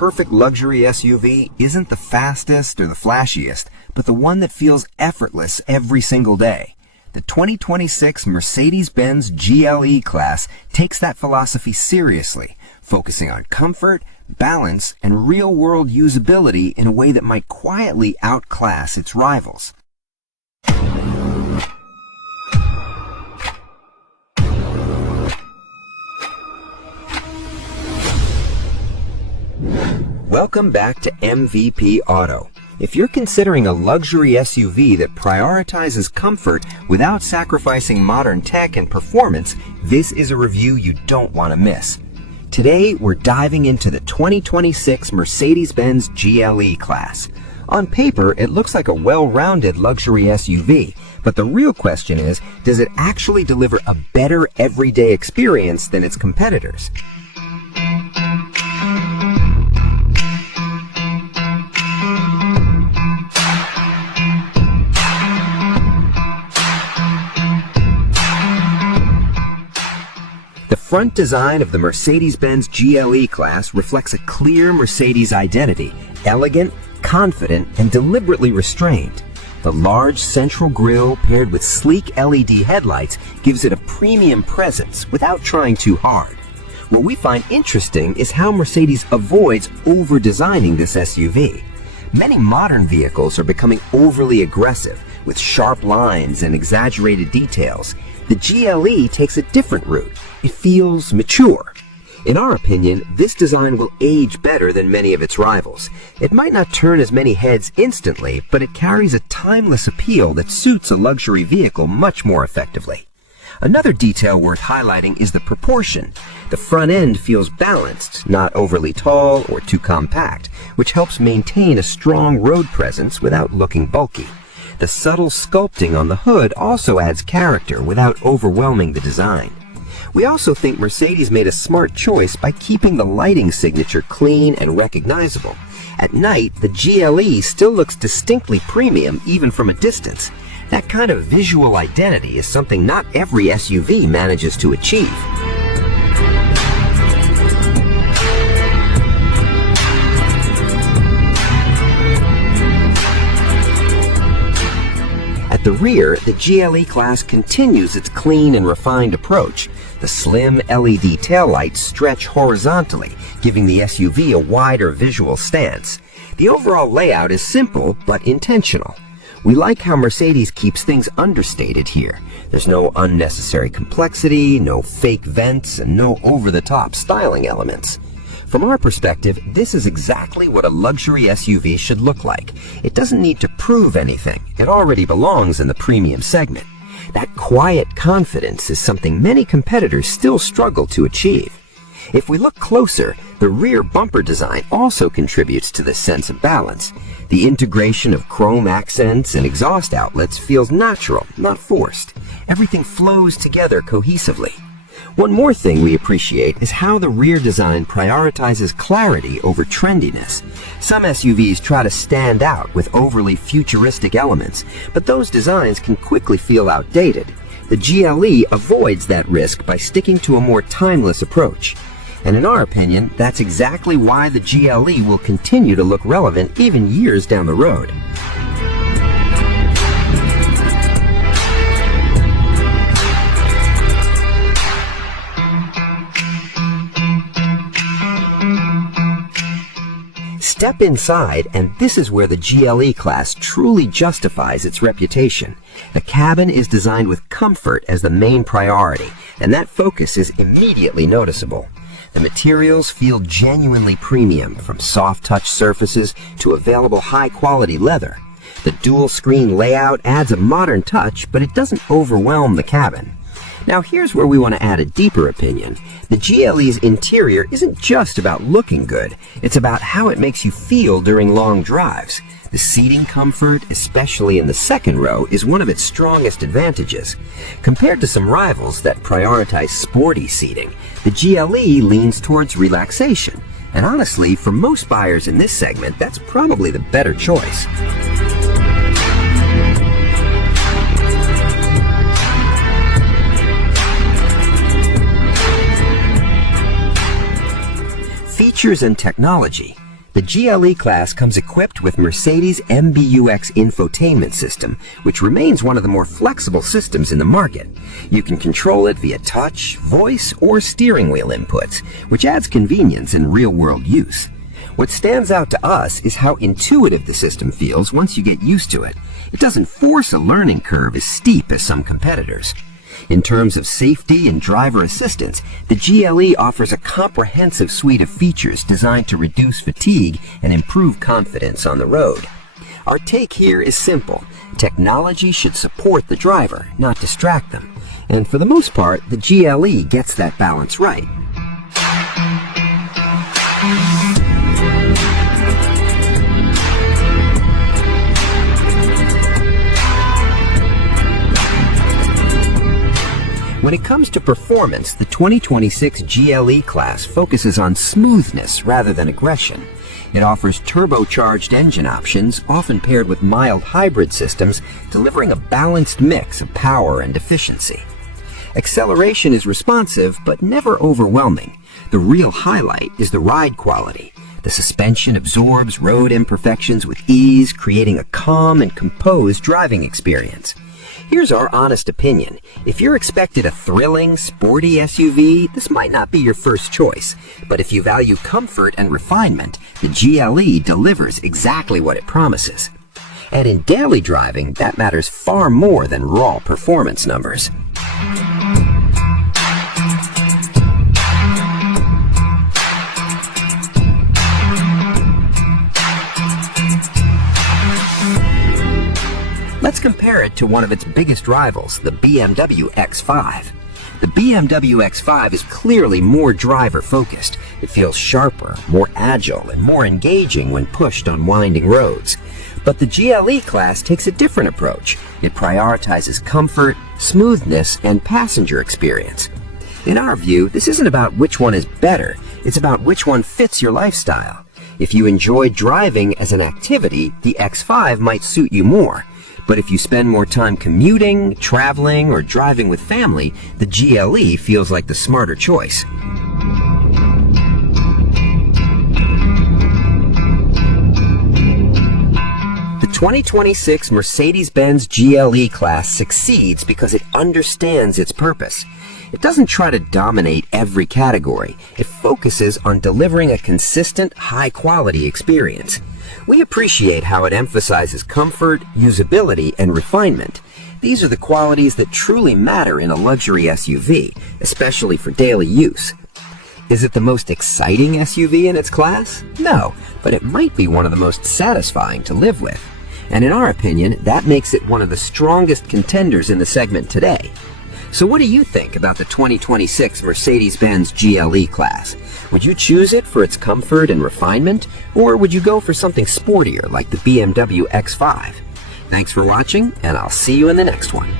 perfect luxury SUV isn't the fastest or the flashiest, but the one that feels effortless every single day. The 2026 Mercedes-Benz GLE class takes that philosophy seriously, focusing on comfort, balance, and real-world usability in a way that might quietly outclass its rivals. Welcome back to MVP Auto. If you're considering a luxury SUV that prioritizes comfort without sacrificing modern tech and performance, this is a review you don't want to miss. Today, we're diving into the 2026 Mercedes-Benz GLE class. On paper, it looks like a well-rounded luxury SUV, but the real question is, does it actually deliver a better everyday experience than its competitors? The front design of the Mercedes-Benz GLE class reflects a clear Mercedes identity, elegant, confident, and deliberately restrained. The large central grille paired with sleek LED headlights gives it a premium presence without trying too hard. What we find interesting is how Mercedes avoids over-designing this SUV. Many modern vehicles are becoming overly aggressive, with sharp lines and exaggerated details. The GLE takes a different route. It feels mature. In our opinion, this design will age better than many of its rivals. It might not turn as many heads instantly, but it carries a timeless appeal that suits a luxury vehicle much more effectively. Another detail worth highlighting is the proportion. The front end feels balanced, not overly tall or too compact, which helps maintain a strong road presence without looking bulky. The subtle sculpting on the hood also adds character without overwhelming the design. We also think Mercedes made a smart choice by keeping the lighting signature clean and recognizable. At night, the GLE still looks distinctly premium even from a distance. That kind of visual identity is something not every SUV manages to achieve. At the rear, the GLE class continues its clean and refined approach. The slim LED taillights stretch horizontally, giving the SUV a wider visual stance. The overall layout is simple but intentional. We like how Mercedes keeps things understated here. There's no unnecessary complexity, no fake vents, and no over-the-top styling elements. From our perspective, this is exactly what a luxury SUV should look like. It doesn't need to prove anything. It already belongs in the premium segment. That quiet confidence is something many competitors still struggle to achieve. If we look closer, the rear bumper design also contributes to this sense of balance. The integration of chrome accents and exhaust outlets feels natural, not forced. Everything flows together cohesively. One more thing we appreciate is how the rear design prioritizes clarity over trendiness. Some SUVs try to stand out with overly futuristic elements, but those designs can quickly feel outdated. The GLE avoids that risk by sticking to a more timeless approach. And in our opinion, that's exactly why the GLE will continue to look relevant even years down the road. Step inside, and this is where the GLE class truly justifies its reputation. The cabin is designed with comfort as the main priority, and that focus is immediately noticeable. The materials feel genuinely premium, from soft touch surfaces to available high-quality leather. The dual-screen layout adds a modern touch, but it doesn't overwhelm the cabin. Now here's where we want to add a deeper opinion. The GLE's interior isn't just about looking good, it's about how it makes you feel during long drives. The seating comfort, especially in the second row, is one of its strongest advantages. Compared to some rivals that prioritize sporty seating, the GLE leans towards relaxation. And honestly, for most buyers in this segment, that's probably the better choice. Features and technology. The GLE class comes equipped with Mercedes MBUX infotainment system, which remains one of the more flexible systems in the market. You can control it via touch, voice, or steering wheel inputs, which adds convenience in real-world use. What stands out to us is how intuitive the system feels once you get used to it. It doesn't force a learning curve as steep as some competitors. In terms of safety and driver assistance, the GLE offers a comprehensive suite of features designed to reduce fatigue and improve confidence on the road. Our take here is simple. Technology should support the driver, not distract them. And for the most part, the GLE gets that balance right. When it comes to performance, the 2026 GLE class focuses on smoothness rather than aggression. It offers turbocharged engine options, often paired with mild hybrid systems, delivering a balanced mix of power and efficiency. Acceleration is responsive, but never overwhelming. The real highlight is the ride quality. The suspension absorbs road imperfections with ease, creating a calm and composed driving experience. Here's our honest opinion. If you're expected a thrilling, sporty SUV, this might not be your first choice. But if you value comfort and refinement, the GLE delivers exactly what it promises. And in daily driving, that matters far more than raw performance numbers. Let's compare it to one of its biggest rivals, the BMW X5. The BMW X5 is clearly more driver-focused. It feels sharper, more agile, and more engaging when pushed on winding roads. But the GLE class takes a different approach. It prioritizes comfort, smoothness, and passenger experience. In our view, this isn't about which one is better, it's about which one fits your lifestyle. If you enjoy driving as an activity, the X5 might suit you more. But if you spend more time commuting, traveling, or driving with family, the GLE feels like the smarter choice. The 2026 Mercedes-Benz GLE class succeeds because it understands its purpose. It doesn't try to dominate every category. It focuses on delivering a consistent, high-quality experience. We appreciate how it emphasizes comfort, usability, and refinement. These are the qualities that truly matter in a luxury SUV, especially for daily use. Is it the most exciting SUV in its class? No, but it might be one of the most satisfying to live with. And in our opinion, that makes it one of the strongest contenders in the segment today. So what do you think about the 2026 Mercedes-Benz GLE class? Would you choose it for its comfort and refinement, or would you go for something sportier like the BMW X5? Thanks for watching, and I'll see you in the next one.